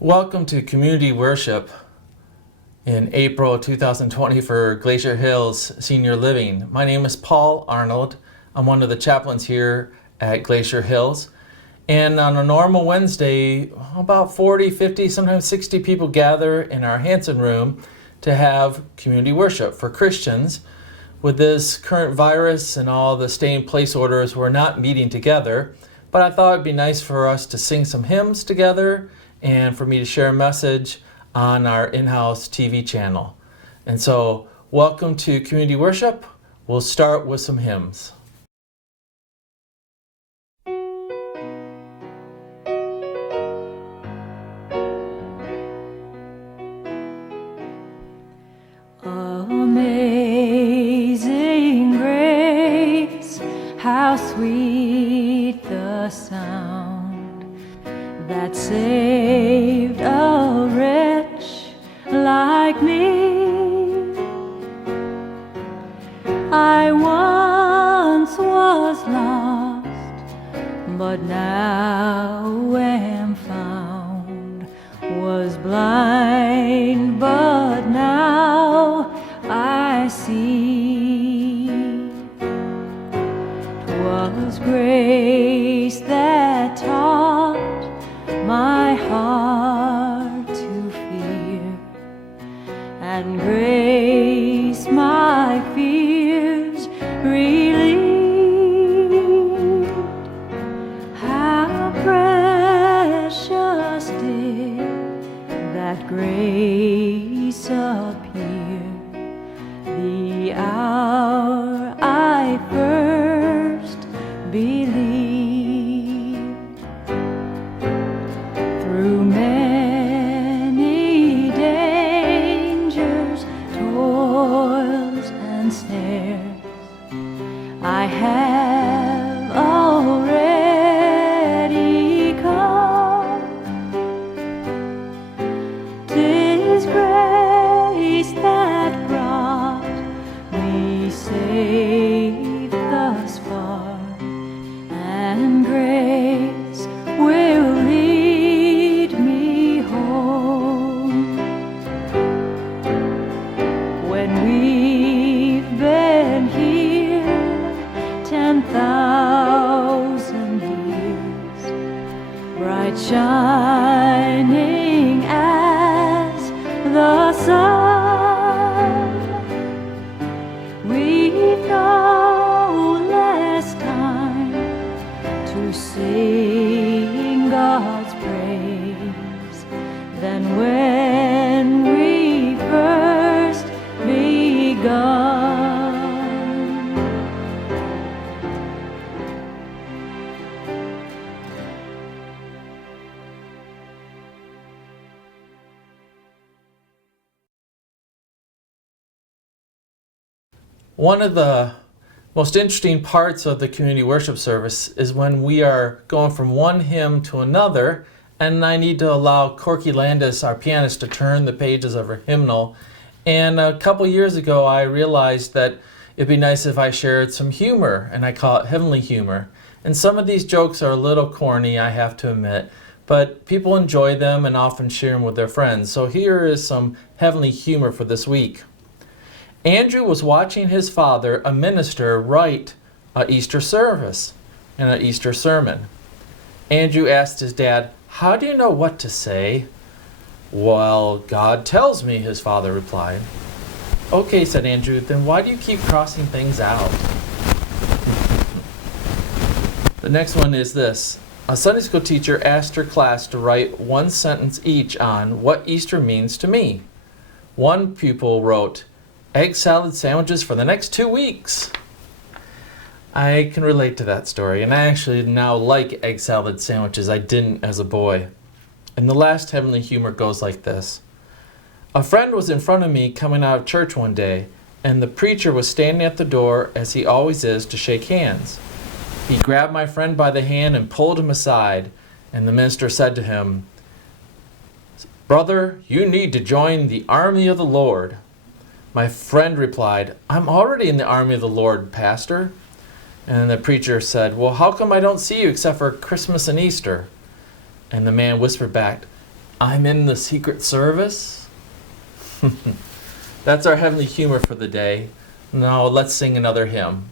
Welcome to community worship in April 2020 for Glacier Hills Senior Living. My name is Paul Arnold. I'm one of the chaplains here at Glacier Hills. And on a normal Wednesday, about 40, 50, sometimes 60 people gather in our Hanson room to have community worship for Christians. With this current virus and all the stay-in-place orders, we're not meeting together, but I thought it'd be nice for us to sing some hymns together and for me to share a message on our in-house TV channel. And so, welcome to community worship. We'll start with some hymns. Amazing grace, how sweet the sound that saved a wretch like me. I once was lost, but now am found, was blind, but now I see. 'Twas grace that taught my heart to fear, and grace my fears relieved. How precious did that grace appear the hour I first believed. Through many dangers, toils, and snares, I have already come. 'Tis grace that brought me safe thus far, and grace will lead me home. When we've been here 10,000 years, bright shining as the sun, we've no less time to sing God's praise than when we first begun. One of the most interesting parts of the community worship service is when we are going from one hymn to another, and I need to allow Corky Landis, our pianist, to turn the pages of her hymnal. And a couple years ago, I realized that it'd be nice if I shared some humor, and I call it heavenly humor. And some of these jokes are a little corny, I have to admit, but people enjoy them and often share them with their friends. So here is some heavenly humor for this week. Andrew was watching his father, a minister, write an Easter service and an Easter sermon. Andrew asked his dad, "How do you know what to say?" "Well, God tells me," his father replied. "Okay," said Andrew, "then why do you keep crossing things out?" The next one is this. A Sunday school teacher asked her class to write one sentence each on what Easter means to me. One pupil wrote, "Egg salad sandwiches for the next 2 weeks." I can relate to that story, and I actually now like egg salad sandwiches. I didn't as a boy. And the last heavenly humor goes like this. A friend was in front of me coming out of church one day, and the preacher was standing at the door, as he always is, to shake hands. He grabbed my friend by the hand and pulled him aside, and the minister said to him, "Brother, you need to join the army of the Lord." My friend replied, "I'm already in the army of the Lord, Pastor." And the preacher said, "Well, how come I don't see you except for Christmas and Easter?" And the man whispered back, I'm in the Secret Service? That's our heavenly humor for the day. Now let's sing another hymn.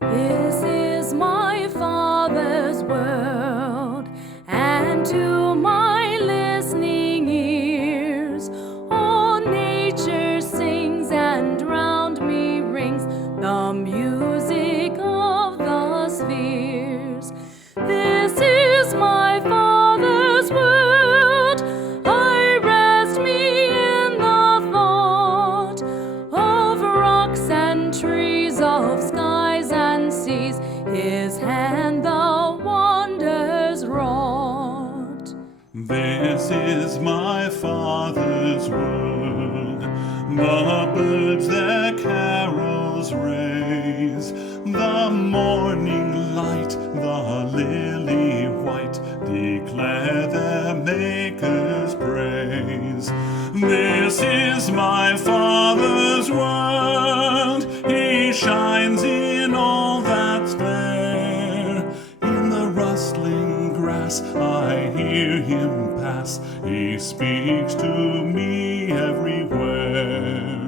This is my Father's world, and to my listening ears, all nature sings, and round me rings the music of the spheres. This is my Father's world, I rest me in the thought of rocks and trees, of skies and seas, his hand the wonders wrought. This is my Father's world, the birds their carols raise, the morning light, the lily white, declare their Maker's praise. This is my Father's world, he shines in all that's fair. In the rustling grass I hear him pass, he speaks to me everywhere.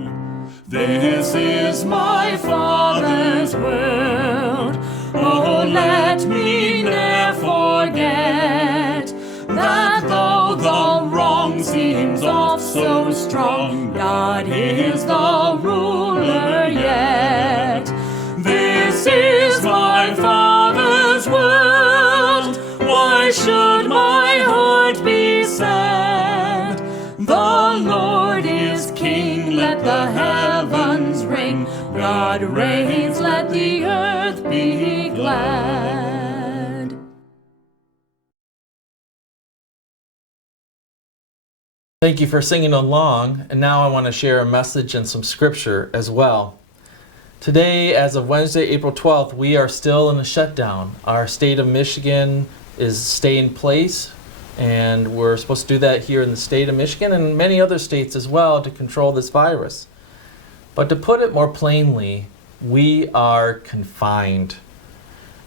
This is my Father's world, oh let me ne'er forget, that though the wrong seems oft so strong, God is the ruler yet. This is my Father's world, why should my heart be sad? The Lord is King, let the heavens ring, God reigns, let the earth be glad. Thank you for singing along, and now I want to share a message and some scripture as well. Today, as of Wednesday, April 12th, we are still in a shutdown. Our state of Michigan is stay in place, and we're supposed to do that here in the state of Michigan and many other states as well to control this virus. But to put it more plainly, we are confined.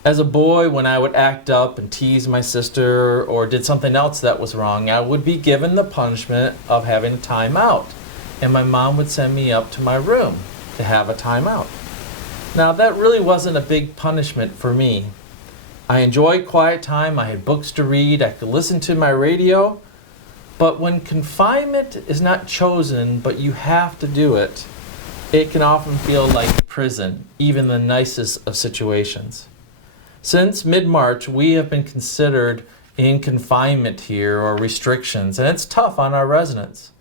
As a boy, when I would act up and tease my sister or did something else that was wrong, I would be given the punishment of having time out, and my mom would send me up to my room to have a time out. Now, that really wasn't a big punishment for me. I enjoyed quiet time, I had books to read, I could listen to my radio, but when confinement is not chosen, but you have to do it, it can often feel like prison, even the nicest of situations. Since mid-March, we have been considered in confinement here or restrictions, and it's tough on our residents.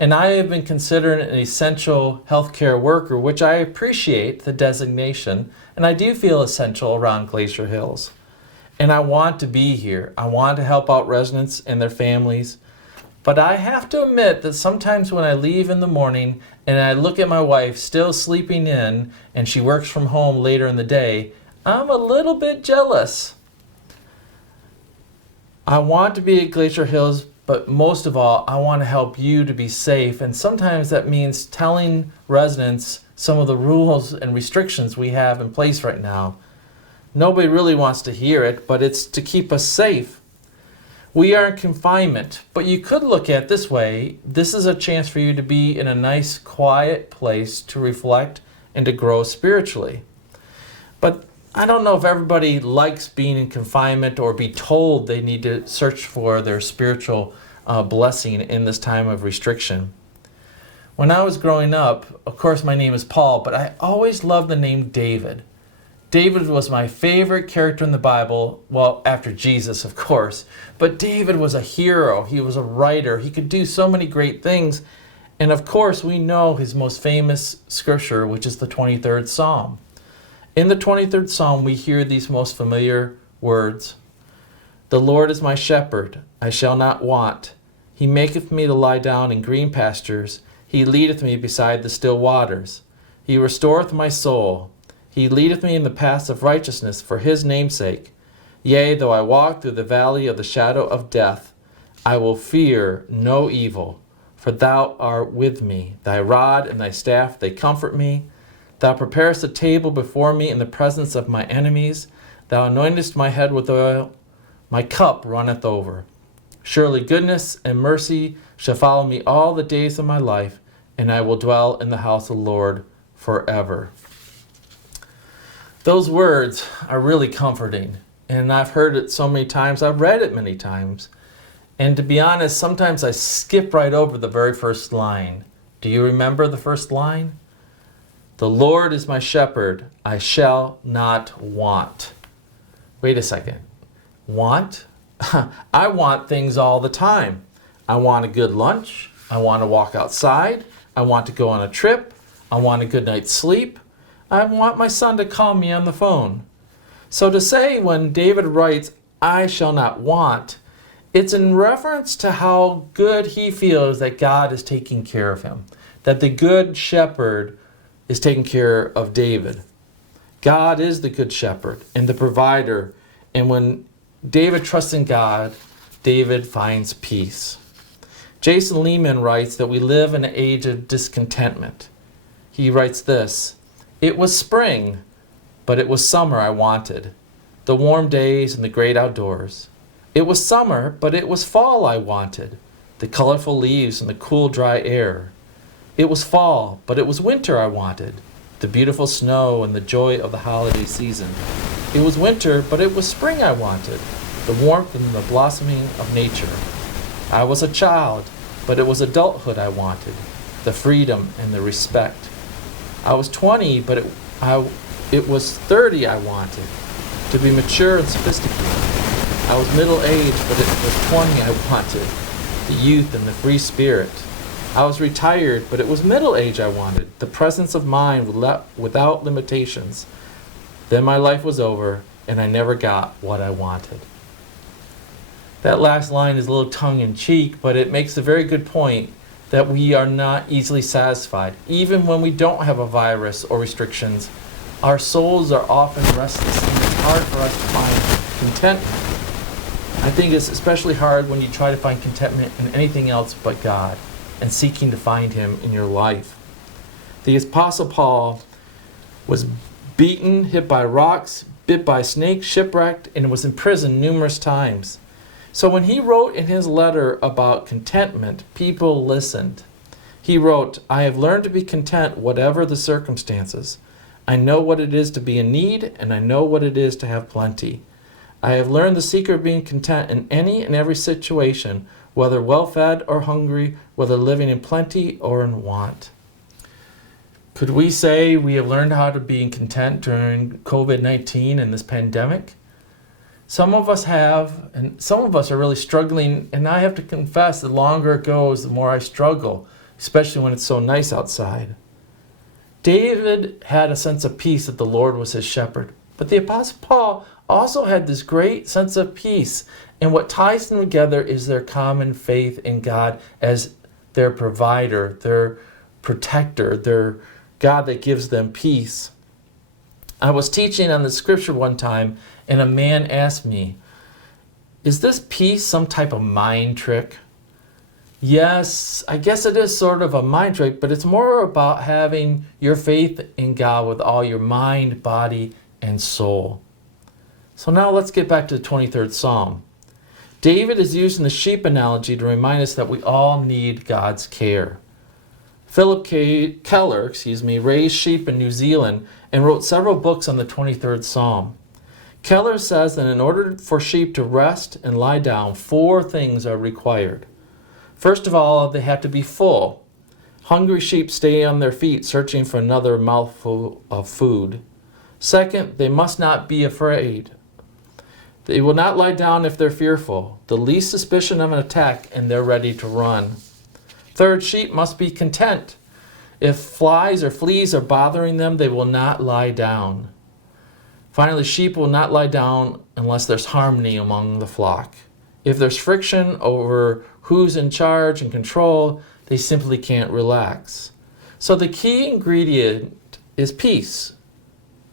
And I have been considered an essential healthcare worker, which I appreciate the designation, and I do feel essential around Glacier Hills. And I want to be here. I want to help out residents and their families. But I have to admit that sometimes when I leave in the morning and I look at my wife still sleeping in and she works from home later in the day, I'm a little bit jealous. I want to be at Glacier Hills, but most of all, I want to help you to be safe. And sometimes that means telling residents some of the rules and restrictions we have in place right now. Nobody really wants to hear it, but it's to keep us safe. We are in confinement, but you could look at it this way. This is a chance for you to be in a nice, quiet place to reflect and to grow spiritually. But I don't know if everybody likes being in confinement or be told they need to search for their spiritual blessing in this time of restriction. When I was growing up, of course my name is Paul, but I always loved the name David. David was my favorite character in the Bible, well, after Jesus, of course. But David was a hero. He was a writer. He could do so many great things. And of course, we know his most famous scripture, which is the 23rd Psalm. In the 23rd Psalm, we hear these most familiar words. The Lord is my shepherd, I shall not want. He maketh me to lie down in green pastures. He leadeth me beside the still waters. He restoreth my soul. He leadeth me in the paths of righteousness for his name's sake. Yea, though I walk through the valley of the shadow of death, I will fear no evil, for thou art with me. Thy rod and thy staff, they comfort me. Thou preparest a table before me in the presence of my enemies. Thou anointest my head with oil. My cup runneth over. Surely goodness and mercy shall follow me all the days of my life, and I will dwell in the house of the Lord forever. Those words are really comforting, and I've heard it so many times. I've read it many times. And to be honest, sometimes I skip right over the very first line. Do you remember the first line? The Lord is my shepherd, I shall not want. Wait a second. Want? I want things all the time. I want a good lunch. I want to walk outside. I want to go on a trip. I want a good night's sleep. I want my son to call me on the phone. So to say when David writes, I shall not want, it's in reference to how good he feels that God is taking care of him, that the good shepherd is taking care of David. God is the good shepherd and the provider, and when David trusts in God, David finds peace. Jason Lehman writes that we live in an age of discontentment. He writes this, it was spring, but it was summer I wanted, the warm days and the great outdoors. It was summer, but it was fall I wanted, the colorful leaves and the cool dry air. It was fall, but it was winter I wanted, the beautiful snow and the joy of the holiday season. It was winter, but it was spring I wanted, the warmth and the blossoming of nature. I was a child, but it was adulthood I wanted, the freedom and the respect. I was 20, but it was 30 I wanted, to be mature and sophisticated. I was middle-aged, but it was 20 I wanted, the youth and the free spirit. I was retired, but it was middle age I wanted, the presence of mind without limitations. Then my life was over, and I never got what I wanted. That last line is a little tongue-in-cheek, but it makes a very good point that we are not easily satisfied. Even when we don't have a virus or restrictions, our souls are often restless, and it's hard for us to find contentment. I think it's especially hard when you try to find contentment in anything else but God and seeking to find Him in your life. The Apostle Paul was beaten, hit by rocks, bit by snakes, shipwrecked, and was imprisoned numerous times. So when he wrote in his letter about contentment, people listened. He wrote, I have learned to be content whatever the circumstances. I know what it is to be in need, and I know what it is to have plenty. I have learned the secret of being content in any and every situation, whether well-fed or hungry, whether living in plenty or in want. Could we say we have learned how to be content during COVID-19 and this pandemic? Some of us have, and some of us are really struggling, and I have to confess, the longer it goes, the more I struggle, especially when it's so nice outside. David had a sense of peace that the Lord was his shepherd, but the Apostle Paul also had this great sense of peace, and what ties them together is their common faith in God as their provider, their protector, their God that gives them peace. I was teaching on the scripture one time, and a man asked me, is this peace some type of mind trick? Yes, I guess it is sort of a mind trick, but it's more about having your faith in God with all your mind, body, and soul. So now let's get back to the 23rd Psalm. David is using the sheep analogy to remind us that we all need God's care. Philip Keller, raised sheep in New Zealand and wrote several books on the 23rd Psalm. Keller says that in order for sheep to rest and lie down, 4 things are required. First of all, they have to be full. Hungry sheep stay on their feet searching for another mouthful of food. Second, they must not be afraid. They will not lie down if they're fearful. The least suspicion of an attack and they're ready to run. Third, sheep must be content. If flies or fleas are bothering them, they will not lie down. Finally, sheep will not lie down unless there's harmony among the flock. If there's friction over who's in charge and control, they simply can't relax. So the key ingredient is peace.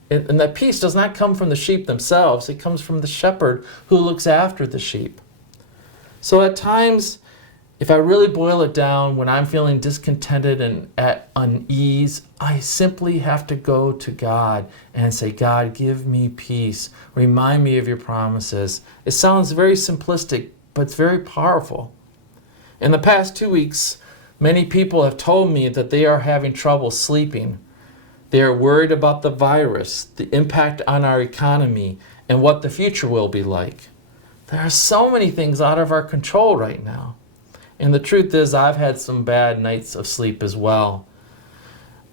And that peace does not come from the sheep themselves. It comes from the shepherd who looks after the sheep. So at times, If I really boil it down, when I'm feeling discontented and at unease, I simply have to go to God and say, God, give me peace. Remind me of your promises. It sounds very simplistic, but it's very powerful. In the past 2 weeks, many people have told me that they are having trouble sleeping. They are worried about the virus, the impact on our economy, and what the future will be like. There are so many things out of our control right now. And the truth is, I've had some bad nights of sleep as well.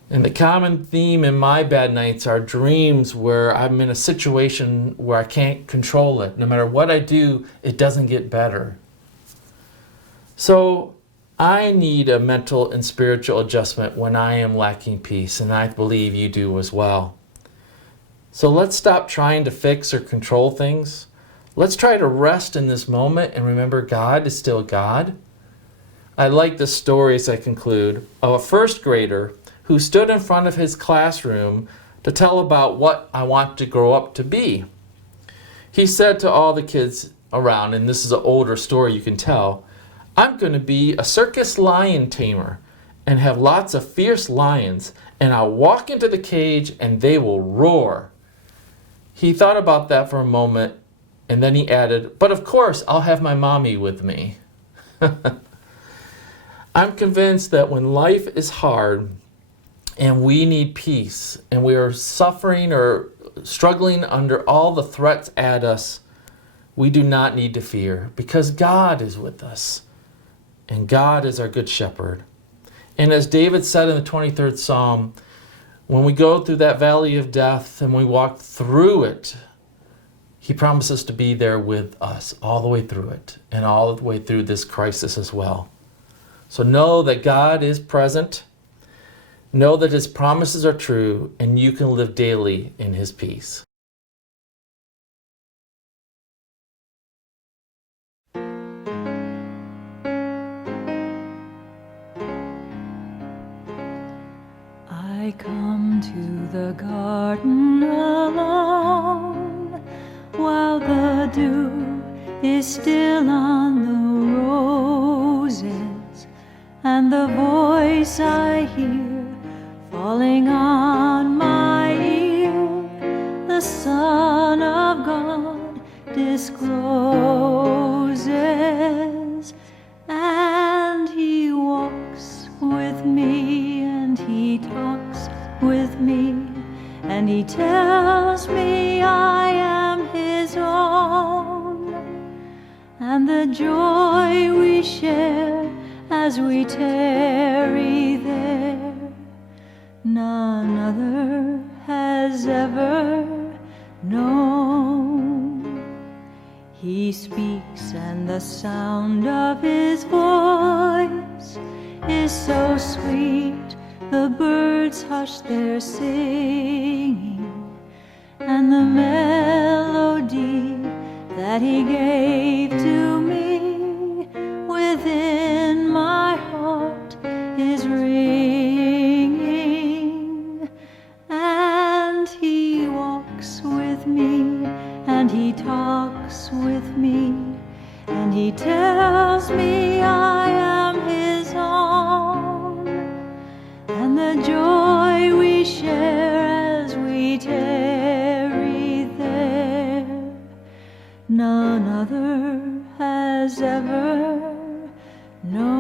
And the common theme in my bad nights are dreams where I'm in a situation where I can't control it. No matter what I do, it doesn't get better. So I need a mental and spiritual adjustment when I am lacking peace, and I believe you do as well. So let's stop trying to fix or control things. Let's try to rest in this moment and remember God is still God. I like the story, as I conclude, of a first grader who stood in front of his classroom to tell about what I want to grow up to be. He said to all the kids around, and this is an older story you can tell, I'm going to be a circus lion tamer and have lots of fierce lions, and I'll walk into the cage and they will roar. He thought about that for a moment, and then he added, but of course I'll have my mommy with me. I'm convinced that when life is hard and we need peace and we are suffering or struggling under all the threats at us, we do not need to fear because God is with us and God is our good shepherd. And as David said in the 23rd Psalm, when we go through that valley of death and we walk through it, he promises to be there with us all the way through it and all the way through this crisis as well. So know that God is present, know that his promises are true, and you can live daily in his peace. I come to the garden alone while the dew is still on the roses. And the voice I hear falling on my ear, the Son of God discloses. And he walks with me, and he talks with me, and he tells me I am his own. And the joy we share as we tarry there, none other has ever known. He speaks, and the sound of his voice is so sweet, the birds hush their singing, and the melody that he gave to me within my heart is ringing. And he walks with me, and he talks with me, and he tells me I am his own. And the joy we share as we tarry there, none other has ever known.